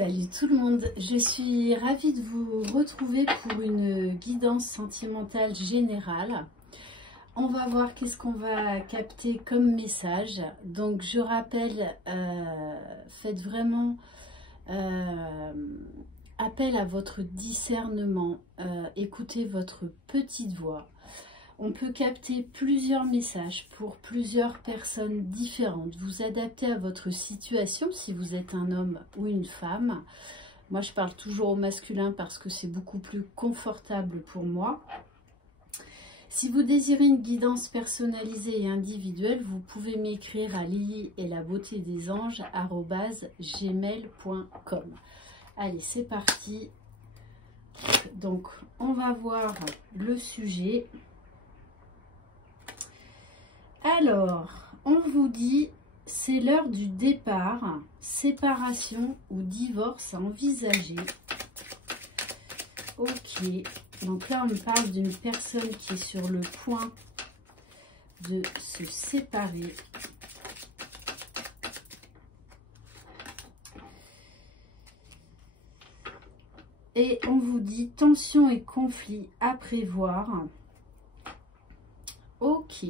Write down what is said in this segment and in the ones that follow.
Salut tout le monde, je suis ravie de vous retrouver pour une guidance sentimentale générale. On va voir qu'est-ce qu'on va capter comme message. Donc je rappelle, faites vraiment appel à votre discernement, écoutez votre petite voix. On peut capter plusieurs messages pour plusieurs personnes différentes. Vous adaptez à votre situation si vous êtes un homme ou une femme. Moi, je parle toujours au masculin parce que c'est beaucoup plus confortable pour moi. Si vous désirez une guidance personnalisée et individuelle, vous pouvez m'écrire à lilietlabbeautedesAnges@gmail.com. Allez, c'est parti. Donc, on va voir le sujet. Alors, on vous dit, c'est l'heure du départ, séparation ou divorce à envisager. Ok, donc là on me parle d'une personne qui est sur le point de se séparer. Et on vous dit tension et conflit à prévoir. Ok.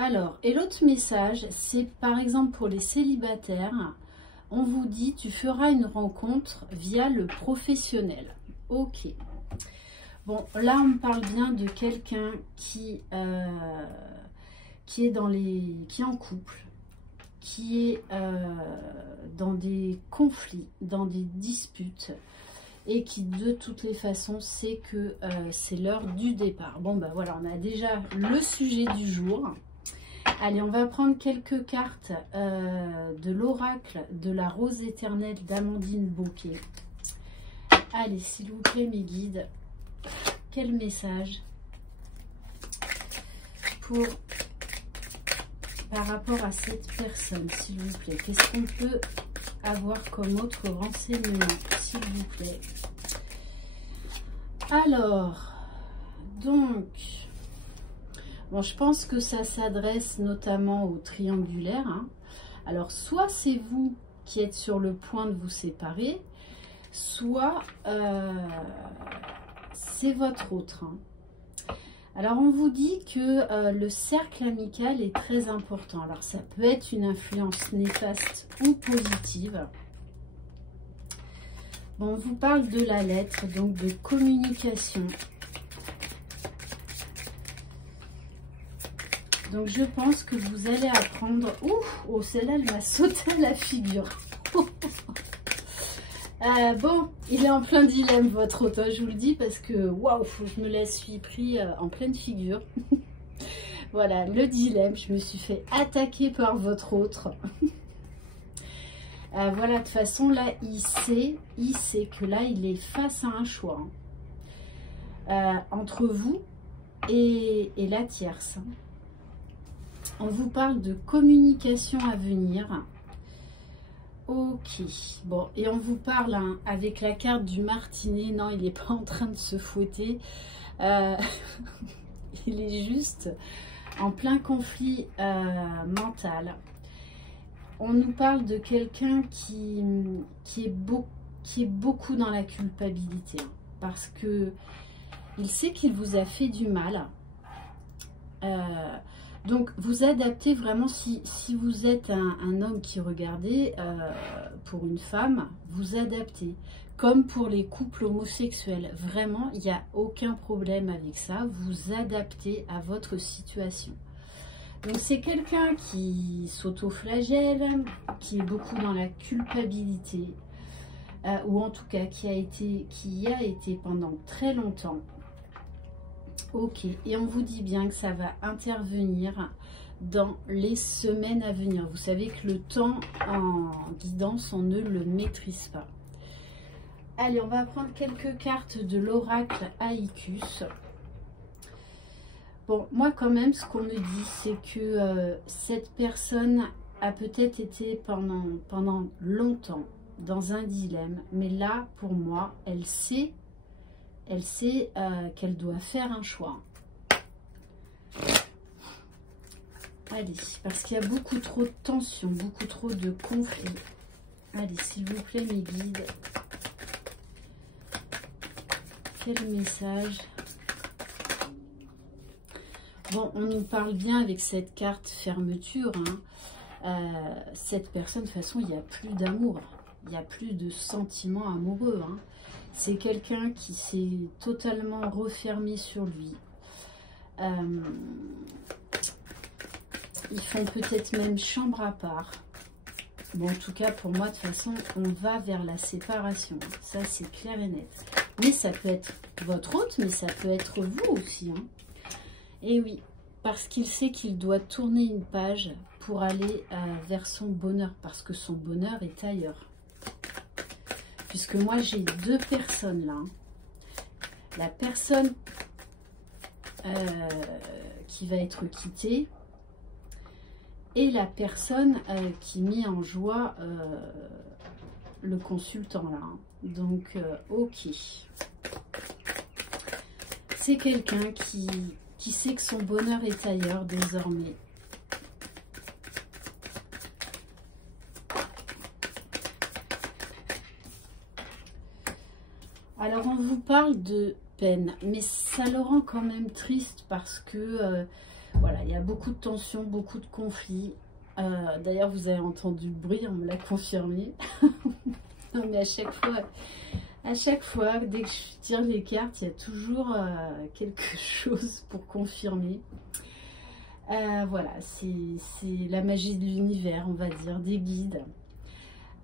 Alors, et l'autre message, c'est par exemple pour les célibataires, on vous dit tu feras une rencontre via le professionnel. Ok. Bon, là on me parle bien de quelqu'un qui est en couple, qui est dans des conflits, dans des disputes, et qui de toutes les façons sait que c'est l'heure du départ. Bon ben voilà, on a déjà le sujet du jour. Allez, on va prendre quelques cartes de l'oracle de la rose éternelle d'Amandine Bocquet. Allez, s'il vous plaît, mes guides, quel message par rapport à cette personne, s'il vous plaît? Qu'est-ce qu'on peut avoir comme autre renseignement, s'il vous plaît? Alors, donc... Bon, je pense que ça s'adresse notamment au triangulaire. Hein. Alors, soit c'est vous qui êtes sur le point de vous séparer, soit c'est votre autre. Hein. Alors, on vous dit que le cercle amical est très important. Alors, ça peut être une influence néfaste ou positive. Bon, on vous parle de la lettre, donc de communication. Donc, je pense que vous allez apprendre... Oh, celle-là, elle m'a sauté à la figure. Bon, il est en plein dilemme, votre auteur, je vous le dis, parce que, waouh, je me la suis pris en pleine figure. Voilà, le dilemme, je me suis fait attaquer par votre autre. Voilà, de toute façon, là, il sait que là, il est face à un choix. Hein, entre vous et la tierce. Hein. On vous parle de communication à venir. Ok. Bon, et on vous parle hein, avec la carte du martinet. Non, il n'est pas en train de se fouetter. Il est juste en plein conflit mental. On nous parle de quelqu'un qui est beaucoup dans la culpabilité. Hein, parce que il sait qu'il vous a fait du mal. Donc, vous adaptez vraiment, si vous êtes un homme qui regardez, pour une femme, vous adaptez. Comme pour les couples homosexuels, vraiment, il n'y a aucun problème avec ça. Vous adaptez à votre situation. Donc, c'est quelqu'un qui s'auto-flagelle, qui est beaucoup dans la culpabilité, ou en tout cas qui y a été pendant très longtemps. Ok, et on vous dit bien que ça va intervenir dans les semaines à venir. Vous savez que le temps en guidance, on ne le maîtrise pas. Allez, on va prendre quelques cartes de l'oracle Aïcus. Bon, moi quand même, ce qu'on me dit, c'est que cette personne a peut-être été pendant longtemps dans un dilemme. Mais là, pour moi, elle sait qu'elle doit faire un choix. Allez, parce qu'il y a beaucoup trop de tensions, beaucoup trop de conflits. Allez, s'il vous plaît, mes guides. Quel message? Bon, on nous parle bien avec cette carte fermeture. Hein. Cette personne, de toute façon, il n'y a plus d'amour. Il n'y a plus de sentiments amoureux. Hein. C'est quelqu'un qui s'est totalement refermé sur lui. Ils font peut-être même chambre à part. Bon, en tout cas, pour moi, de toute façon, on va vers la séparation. Ça, c'est clair et net. Mais ça peut être votre hôte, mais ça peut être vous aussi. Hein. Et oui, parce qu'il sait qu'il doit tourner une page pour aller vers son bonheur. Parce que son bonheur est ailleurs. Puisque moi, j'ai deux personnes là. La personne qui va être quittée et la personne qui met en joie le consultant là. Donc, ok. C'est quelqu'un qui sait que son bonheur est ailleurs désormais. Alors, on vous parle de peine, mais ça le rend quand même triste parce que, voilà, il y a beaucoup de tensions, beaucoup de conflits. D'ailleurs, vous avez entendu le bruit, on me l'a confirmé. Non, mais à chaque fois, dès que je tire les cartes, il y a toujours quelque chose pour confirmer. Voilà, c'est la magie de l'univers, on va dire, des guides.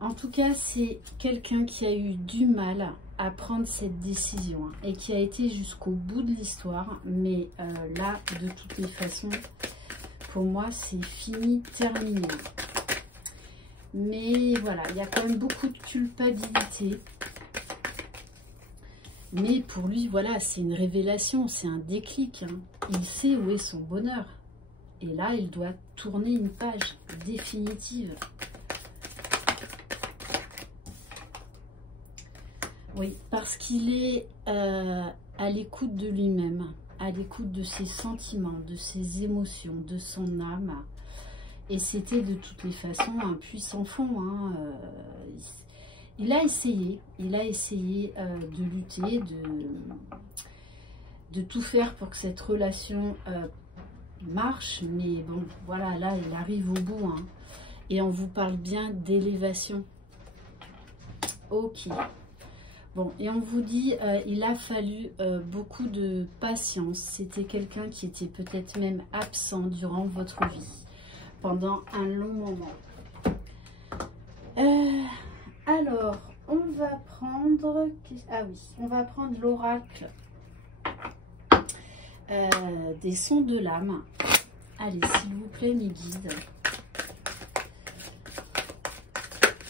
En tout cas, c'est quelqu'un qui a eu du mal à prendre cette décision hein, et qui a été jusqu'au bout de l'histoire. Mais là, de toutes les façons, pour moi, c'est fini, terminé. Mais voilà, il y a quand même beaucoup de culpabilité. Mais pour lui, voilà, c'est une révélation, c'est un déclic. Hein. Il sait où est son bonheur. Et là, il doit tourner une page définitive. Oui, parce qu'il est à l'écoute de lui-même, à l'écoute de ses sentiments, de ses émotions, de son âme. Et c'était de toutes les façons un puissant fond. Hein. Il a essayé de lutter, de tout faire pour que cette relation marche. Mais bon, voilà, là, il arrive au bout. Hein. Et on vous parle bien d'élévation. Ok. Bon, et on vous dit, il a fallu beaucoup de patience. C'était quelqu'un qui était peut-être même absent durant votre vie, pendant un long moment. Alors, on va prendre... Ah oui, on va prendre l'oracle des sons de l'âme. Allez, s'il vous plaît, mes guides.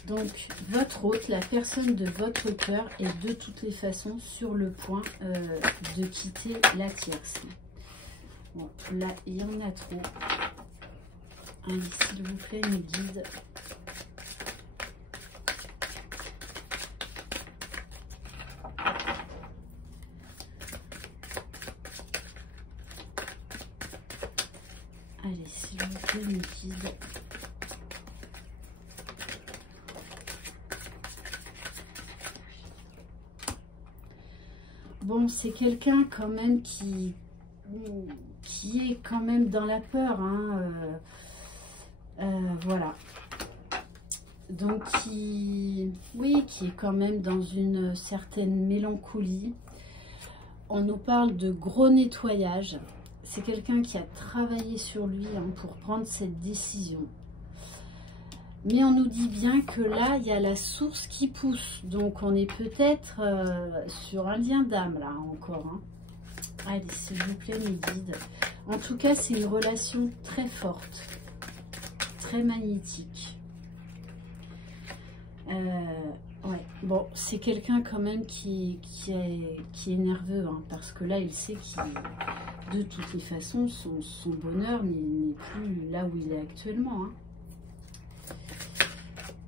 Donc, votre hôte, la personne de votre cœur, est de toutes les façons sur le point de quitter la tierce. Bon, là, il y en a trop. Allez, s'il vous plaît, mes guides. Allez, s'il vous plaît, mes guides. Bon, c'est quelqu'un quand même qui est quand même dans la peur. Hein, voilà. Donc, qui est quand même dans une certaine mélancolie. On nous parle de gros nettoyage. C'est quelqu'un qui a travaillé sur lui hein, pour prendre cette décision. Mais on nous dit bien que là, il y a la source qui pousse. Donc, on est peut-être sur un lien d'âme, là, encore. Hein. Allez, s'il vous plaît, mes guides. En tout cas, c'est une relation très forte. Très magnétique. Ouais. Bon, c'est quelqu'un quand même qui est nerveux. Hein, parce que là, il sait qu'il, de toutes les façons, son bonheur n'est plus là où il est actuellement. Hein.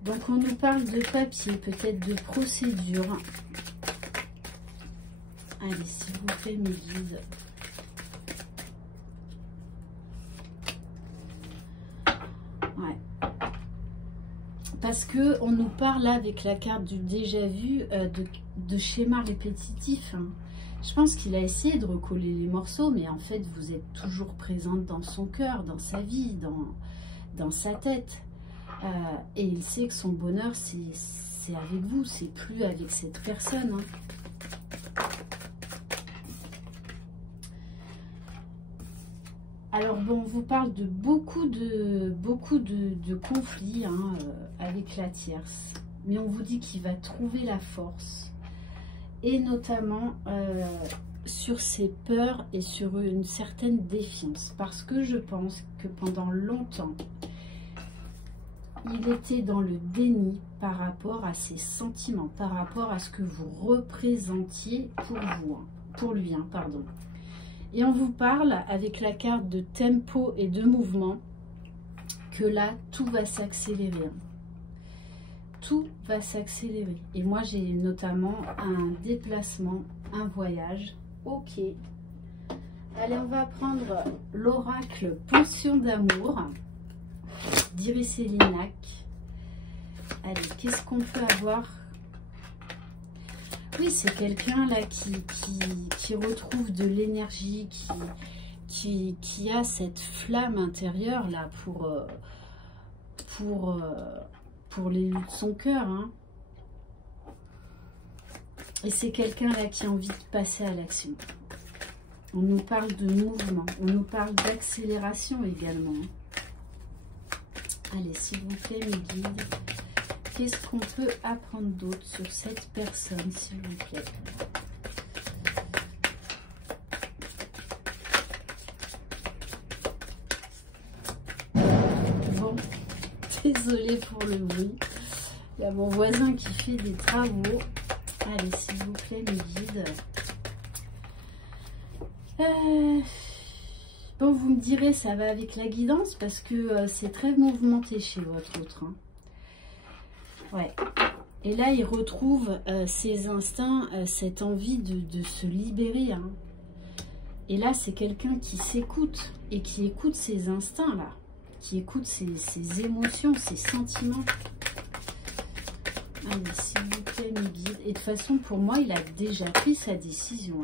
Donc, on nous parle de papier, peut-être de procédure. Allez, s'il vous plaît, mes guides. Ouais. Parce que on nous parle là avec la carte du déjà vu de schéma répétitif. Hein. Je pense qu'il a essayé de recoller les morceaux, mais en fait vous êtes toujours présente dans son cœur, dans sa vie, dans sa tête. Et il sait que son bonheur c'est avec vous, c'est plus avec cette personne. Hein. Alors bon, on vous parle de beaucoup de conflits hein, avec la tierce. Mais on vous dit qu'il va trouver la force. Et notamment sur ses peurs et sur une certaine défiance. Parce que je pense que pendant longtemps, il était dans le déni par rapport à ses sentiments, par rapport à ce que vous représentiez pour vous, hein, pour lui, hein, pardon. Et on vous parle avec la carte de tempo et de mouvement que là, tout va s'accélérer. Tout va s'accélérer. Et moi, j'ai notamment un déplacement, un voyage. Ok. Allez, on va prendre l'oracle Potion d'amour d'Iris Elinac. Allez, qu'est-ce qu'on peut avoir? Oui, c'est quelqu'un là qui retrouve de l'énergie, qui a cette flamme intérieure là pour les luttes de son cœur. Hein. Et c'est quelqu'un là qui a envie de passer à l'action. On nous parle de mouvement, on nous parle d'accélération également. Allez, s'il vous plaît, mes guides. Qu'est-ce qu'on peut apprendre d'autre sur cette personne, s'il vous plaît? Bon, désolée pour le bruit. Il y a mon voisin qui fait des travaux. Allez, s'il vous plaît, mes guides. Bon, vous me direz, ça va avec la guidance parce que c'est très mouvementé chez votre autre. Hein. Ouais. Et là, il retrouve ses instincts, cette envie de se libérer. Hein. Et là, c'est quelqu'un qui s'écoute et qui écoute ses instincts, là. Qui écoute ses émotions, ses sentiments. Allez, s'il vous plaît, mes guides. Et de toute façon, pour moi, il a déjà pris sa décision.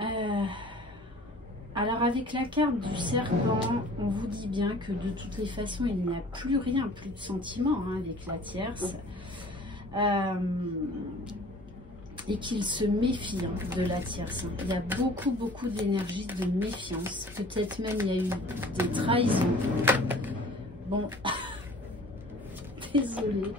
Hein. Alors avec la carte du serpent, on vous dit bien que de toutes les façons, il n'y a plus rien, plus de sentiments hein, avec la tierce. Et qu'il se méfie hein, de la tierce. Hein. Il y a beaucoup d'énergie de méfiance. Peut-être même il y a eu des trahisons. Bon, désolée.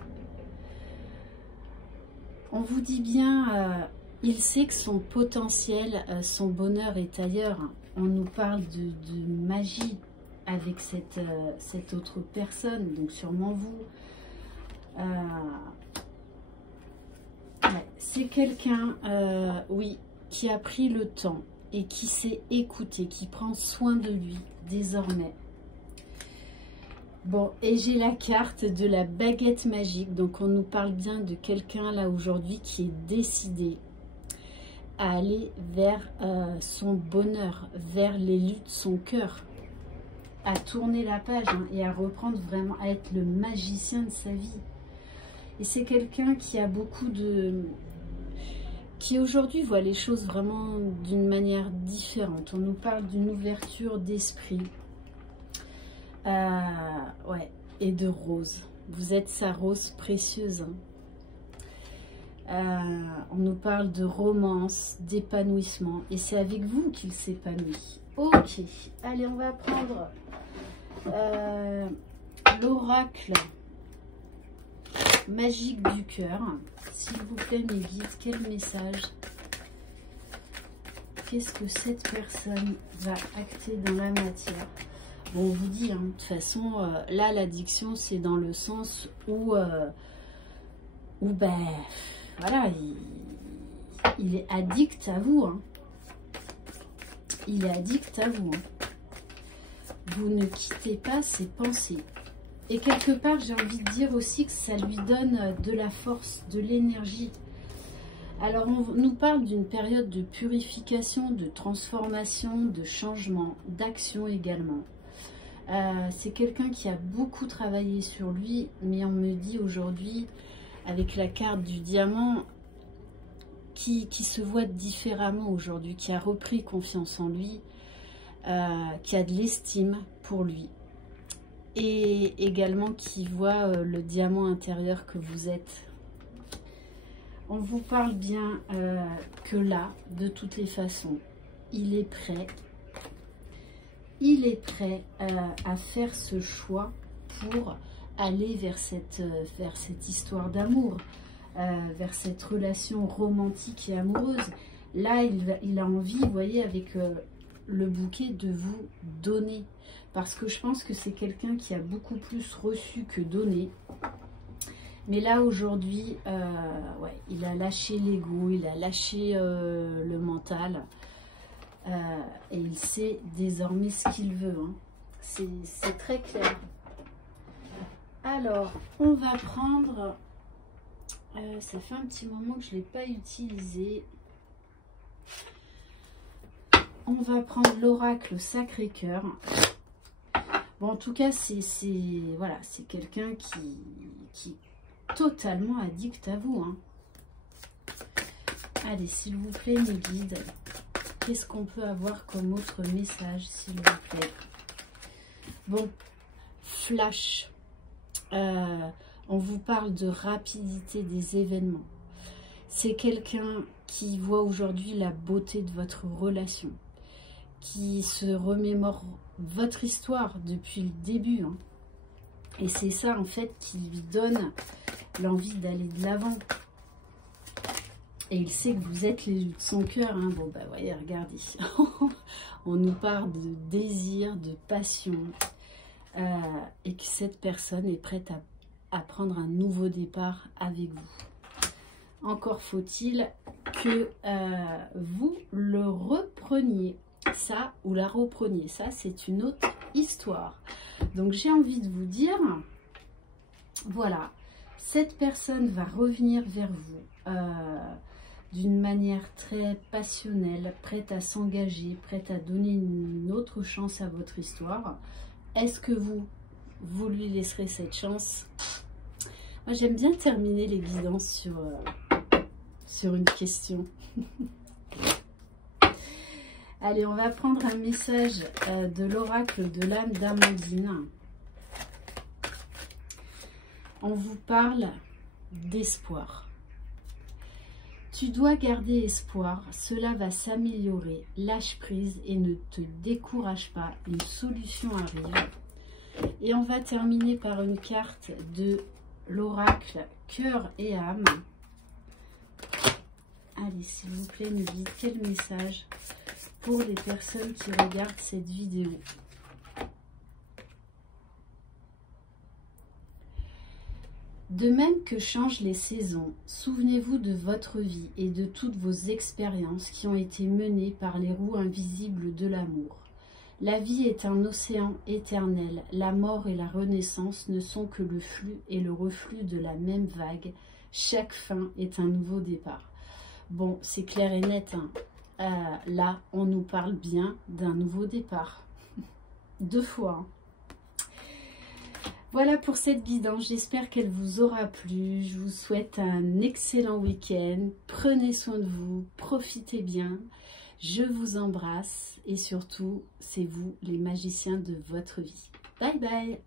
On vous dit bien... il sait que son potentiel, son bonheur est ailleurs. On nous parle de magie avec cette autre personne, donc sûrement vous. Ouais, c'est quelqu'un, oui, qui a pris le temps et qui s'est écouté, qui prend soin de lui désormais. Bon, et j'ai la carte de la baguette magique, donc on nous parle bien de quelqu'un là aujourd'hui qui est décidé à aller vers son bonheur, vers les luttes de son cœur, à tourner la page hein, et à reprendre vraiment, à être le magicien de sa vie. Et c'est quelqu'un qui a beaucoup de... qui aujourd'hui voit les choses vraiment d'une manière différente. On nous parle d'une ouverture d'esprit. Ouais, et de rose. Vous êtes sa rose précieuse. Hein. On nous parle de romance, d'épanouissement. Et c'est avec vous qu'il s'épanouit. Ok, allez, on va prendre l'oracle magique du cœur. S'il vous plaît, mes guides, quel message? Qu'est-ce que cette personne va acter dans la matière? Bon, on vous dit, hein, de toute façon, là, l'addiction, c'est dans le sens où ben... Voilà, il est addict à vous. Hein. Il est addict à vous. Hein. Vous ne quittez pas ses pensées. Et quelque part, j'ai envie de dire aussi que ça lui donne de la force, de l'énergie. Alors, on nous parle d'une période de purification, de transformation, de changement, d'action également. C'est quelqu'un qui a beaucoup travaillé sur lui, mais on me dit aujourd'hui, avec la carte du diamant, qui se voit différemment aujourd'hui, qui a repris confiance en lui, qui a de l'estime pour lui. Et également qui voit le diamant intérieur que vous êtes. On vous parle bien que là, de toutes les façons, il est prêt. Il est prêt à faire ce choix pour aller vers cette histoire d'amour, vers cette relation romantique et amoureuse. Là, il a envie, vous voyez, avec le bouquet, de vous donner. Parce que je pense que c'est quelqu'un qui a beaucoup plus reçu que donné. Mais là, aujourd'hui, ouais, il a lâché l'ego, il a lâché le mental. Et il sait désormais ce qu'il veut. Hein. C'est très clair. Alors, on va prendre... ça fait un petit moment que je ne l'ai pas utilisé. On va prendre l'oracle Sacré-Cœur. Bon, en tout cas, voilà, c'est quelqu'un qui est totalement addict à vous. Hein. Allez, s'il vous plaît, mes guides, qu'est-ce qu'on peut avoir comme autre message, s'il vous plaît? Bon, flash. On vous parle de rapidité des événements. C'est quelqu'un qui voit aujourd'hui la beauté de votre relation, qui se remémore votre histoire depuis le début. Hein. Et c'est ça, en fait, qui lui donne l'envie d'aller de l'avant. Et il sait que vous êtes l'élu de son cœur. Hein. Bon, bah, voyez, regardez. On nous parle de désir, de passion. Et que cette personne est prête à prendre un nouveau départ avec vous. Encore faut-il que vous le repreniez. Ça, ou la repreniez. Ça, c'est une autre histoire. Donc, j'ai envie de vous dire, voilà, cette personne va revenir vers vous d'une manière très passionnelle, prête à s'engager, prête à donner une autre chance à votre histoire. Est-ce que vous lui laisserez cette chance? Moi, j'aime bien terminer les guidances sur une question. Allez, on va prendre un message de l'oracle de l'âme d'Amandine. On vous parle d'espoir. Tu dois garder espoir, cela va s'améliorer. Lâche prise et ne te décourage pas, une solution arrive. Et on va terminer par une carte de l'oracle cœur et âme. Allez, s'il vous plaît, nous dites quel message pour les personnes qui regardent cette vidéo. De même que changent les saisons, souvenez-vous de votre vie et de toutes vos expériences qui ont été menées par les roues invisibles de l'amour. La vie est un océan éternel, la mort et la renaissance ne sont que le flux et le reflux de la même vague. Chaque fin est un nouveau départ. Bon, c'est clair et net, hein. Là, on nous parle bien d'un nouveau départ. 2 fois. Hein. Voilà pour cette guidance. J'espère qu'elle vous aura plu. Je vous souhaite un excellent week-end. Prenez soin de vous. Profitez bien. Je vous embrasse. Et surtout, c'est vous les magiciens de votre vie. Bye bye.